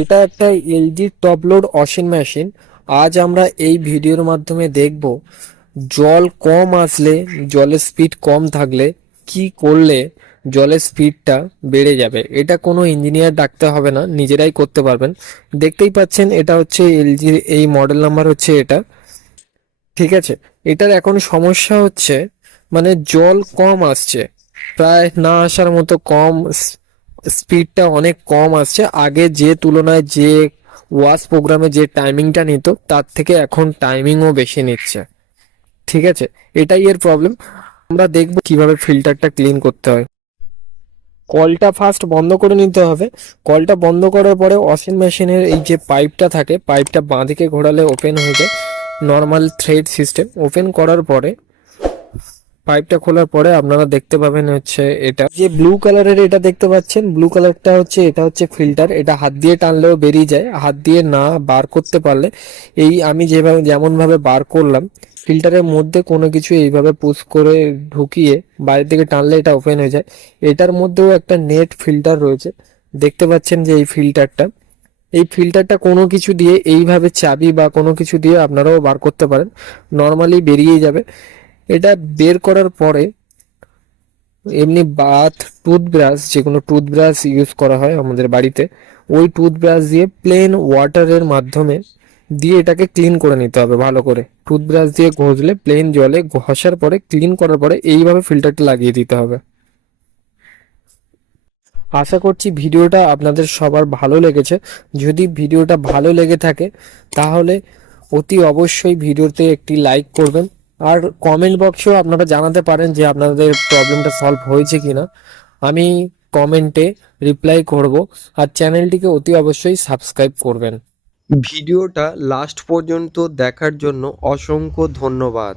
এটা একটা LG top load washing machine আজ আমরা এই ভিডিওর মাধ্যমে দেখব জল কম আসলে জলের স্পিড কম থাকলে কি করলে জলের স্পিডটা বেড়ে যাবে। এটা কোনো ইঞ্জিনিয়ার ডাকতে হবে না, নিজেরাই করতে পারবেন। দেখতেই পাচ্ছেন এটা হচ্ছে এলজির এই মডেল নাম্বার হচ্ছে এটা। ঠিক আছে? এটার এখন সমস্যা হচ্ছে মানে জল কম আসছে, প্রায় না আসার মতো কম স্পিডটা অনেক কম আসছে। আগে যে তুলনায় যে ওয়াশ প্রোগ্রামে যে টাইমিংটা নিত, তার থেকে এখন টাইমিংও বেশি নিচ্ছে। ঠিক আছে? এটাই এর প্রবলেম আমরা দেখব কীভাবে ফিল্টারটা ক্লিন করতে হয়। কলটা ফার্স্ট বন্ধ করে নিতে হবে। কলটা বন্ধ করার পরে ওয়াশিং মেশিনের এই যে পাইপটা থাকে পাইপটা বাঁদিকে ঘোরালে ওপেন হয়ে যায়। নর্মাল থ্রেড সিস্টেম ওপেন করার পরে পাইপটা খোলার পরে আপনারা দেখতে পাবেন হচ্ছে এটা। যে ব্লু কালারের এটা দেখতে পাচ্ছেন ব্লু কালারটা হচ্ছে, এটা হচ্ছে ফিল্টার এটা হাত দিয়ে টানলেও বেরিয়ে যায়। হাত দিয়ে না বার করতে পারলে এই আমি যেভাবে যেমন ভাবে বার করলাম ফিল্টারের মধ্যে কোনো কিছু এইভাবে পুশ করে ঢুকিয়ে বাইরে থেকে টানলে এটা ওপেন হয়ে যায়। এটার মধ্যেও একটা নেট ফিল্টার রয়েছে। দেখতে পাচ্ছেন যে এই ফিল্টারটা এই ফিল্টারটা কোনো কিছু দিয়ে এইভাবে চাবি বা কোনো কিছু দিয়ে আপনারাও বার করতে পারেন। নর্মালি বেরিয়ে যাবে। এটা বের করার পরে এমনি বাথ টুথব্রাশ যে কোনো টুথব্রাশ ইউজ করা হয় আমাদের বাড়িতে, ওই টুথব্রাশ দিয়ে প্লেন ওয়াটারের মাধ্যমে দিয়ে এটাকে ক্লিন করে নিতে হবে ভালো করে। টুথব্রাশ দিয়ে ঘষলে প্লেন জলে ঘষার পরে ক্লিন করার পরে এইভাবে ফিল্টারটা লাগিয়ে দিতে হবে। আশা করছি ভিডিওটা আপনাদের সবার ভালো লেগেছে। যদি ভিডিওটা ভালো লেগে থাকে, তাহলে অতি অবশ্যই ভিডিওতে একটি লাইক করবেন। আর কমেন্ট বক্সেও আপনারা জানাতে পারেন যে আপনাদের প্রবলেমটা সলভ হয়েছে কিনা। আমি কমেন্টে রিপ্লাই করব আর চ্যানেলটিকে অতি অবশ্যই সাবস্ক্রাইব করবেন। ভিডিওটা লাস্ট পর্যন্ত দেখার জন্য অসংখ্য ধন্যবাদ।